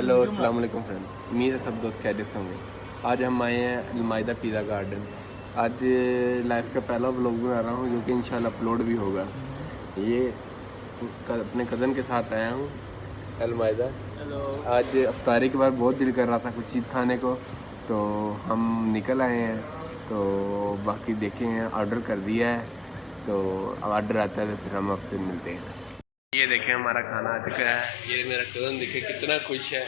Hello अस्सलाम वालेकुम friend, उम्मीद है सब दोस्त खैरियत से होंगे। आज हम आए हैं अलमाइदा पिज़्ज़ा गार्डन। आज लाइफ का पहला व्लॉग बना रहा हूँ जो कि इंशाल्लाह अपलोड भी होगा। ये अपने कज़न के साथ आया हूँ अलमाइदा। हेलो। आज अफ्तारी के बाद बहुत दिल कर रहा था कुछ चीज़ खाने को, तो हम निकल आए हैं। तो बाकी देखें, ऑर्डर कर दिया है, तो अब ऑर्डर आता है तो फिर हम आपसे मिलते हैं। ये देखें हमारा खाना आ चुका है। ये मेरा कज़न देखे कितना खुश है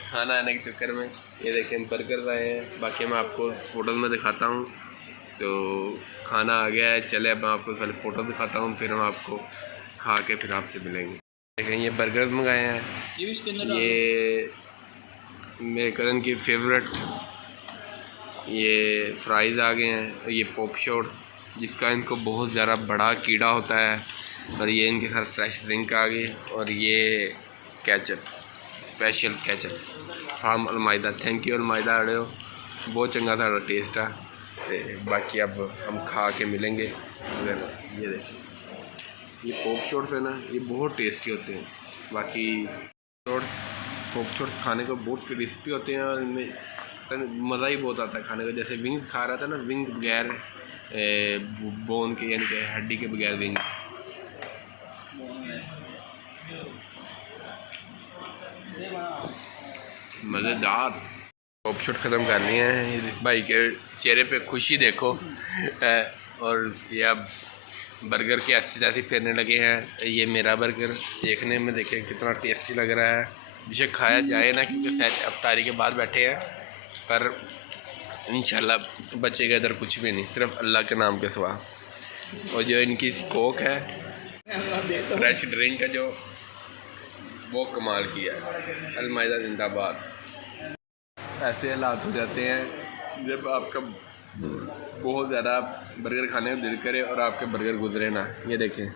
खाना आने के चक्कर में। ये देखें बर्गर आए हैं, बाकी मैं आपको फ़ोटोज़ में दिखाता हूँ। तो खाना आ गया है, चले अब मैं आपको पहले फ़ोटो दिखाता हूँ, फिर हम आपको खा के फिर आपसे मिलेंगे। देखें ये बर्गर मंगाए हैं, ये मेरे कज़न की फेवरेट, ये फ्राइज़ आ गए हैं, ये पॉप शॉट जिसका इनको बहुत ज़्यादा बड़ा कीड़ा होता है, और ये इनके साथ फ्रेश ड्रिंक आ गई, और ये ketchup, special ketchup from Almaida. Thank you Almaida आड़े, बहुत चंगा था टेस्ट है। बाकी अब हम खा के मिलेंगे। अगर ये देखें ये पॉप शॉट्स है ना, ये बहुत टेस्टी होते हैं। बाकी पॉप शॉट्स खाने को बहुत क्रिस्पी होते हैं और इनमें मज़ा ही बहुत आता है खाने को। जैसे विंग्स खा रहा था ना, विंग बगैर बोन के, यानी कि हड्डी के बगैर विंग। मज़ेदार। पॉप शॉट ख़त्म कर लिए हैं, भाई के चेहरे पे खुशी देखो। और ये अब बर्गर की ऐसी जैसी फेरने लगे हैं। ये मेरा बर्गर देखने में देखें कितना टेस्टी लग रहा है, जिसे खाया जाए ना, क्योंकि शायद अफ्तारी के बाद बैठे हैं, पर इंशाल्लाह बचेगा इधर कुछ भी नहीं, सिर्फ अल्लाह के नाम के सिवा। और जो इनकी कोक है, फ्रेश ड्रिंक है, जो वो कमाल किया है। अलमाइदा जिंदाबाद। ऐसे हालात हो जाते हैं जब आपका बहुत ज़्यादा बर्गर खाने का दिल करे और आपके बर्गर गुजरे ना। ये देखें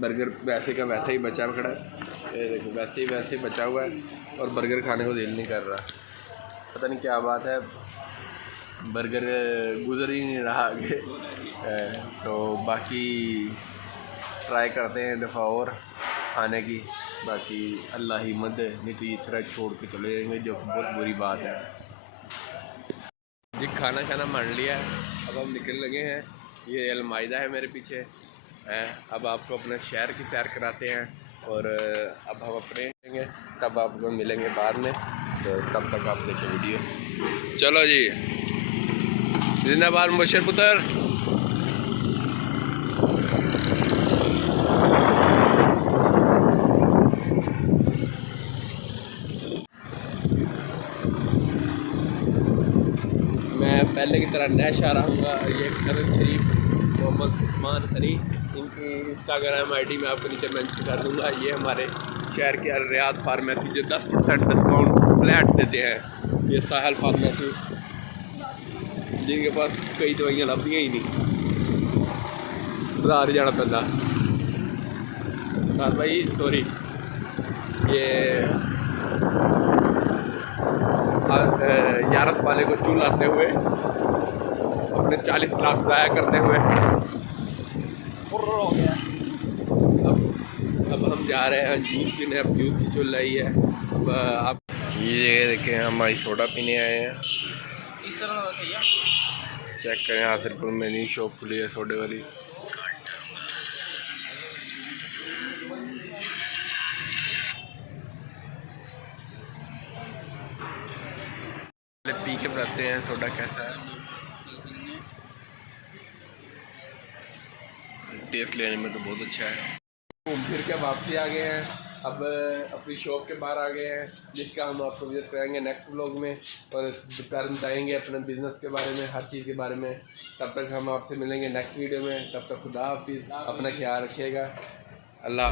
बर्गर वैसे का वैसे ही बचा खड़ा है, ये देखें वैसे ही बचा हुआ है, और बर्गर खाने को दिल नहीं कर रहा। पता नहीं क्या बात है, बर्गर गुजर ही नहीं रहा आगे। तो बाकी ट्राई करते हैं दफ़ा और खाने की। बाकी अल्लाह ही मदद, नहीं तो ये तरह छोड़ के चले जाएंगे, जो बहुत बुरी बात है जी। खाना मान लिया है, अब हम निकल लगे हैं। ये अलमाइदा है मेरे पीछे है। अब आपको अपने शहर की सैर कराते हैं, और अब हम अपने तब आपको मिलेंगे बाद में। तो तब तक आप देखें वीडियो। चलो जी, जिंदाबाद मुबशर पुत्र। मैं पहले की तरह नैश आ रहूँगा। ये करण शरीफ, मोहम्मद उस्मान हरी, इनकी इंस्टाग्राम आईडी में आपको नीचे मेंशन कर दूँगा। ये हमारे शहर के रियाद फार्मेसी जो 10% डिस्काउंट फ्लैट देते हैं। ये साहल फार्मेसी, जिनके पास कई दवाइयाँ लभदियाँ ही नहीं, बाजार जाना पैंदा। भाई सॉरी, ये यारस वाले को चूल लाते हुए, अपने 40 लाख ज़ाया करते हुए हो गया। अब हम जा रहे हैं जूस पीने। अब जूस की चूल लाई है। अब आप ये देखें, हम भाई सोडा पीने आए हैं। चेक करें, हासिलपुर में नई शॉप खुली है सोडे वाली। पी के बताते हैं सोडा कैसा है। टेस्ट लेने में तो बहुत अच्छा है। घूम फिर के वापसी आ गए हैं, अब अपनी शॉप के बाहर आ गए हैं, जिसका हम आपको विजिट कराएंगे नेक्स्ट व्लॉग में, और बताएंगे अपने बिजनेस के बारे में, हर चीज़ के बारे में। तब तक हम आपसे मिलेंगे नेक्स्ट वीडियो में। तब तक खुदा हाफिज़, अपना ख्याल रखिएगा। अल्लाह।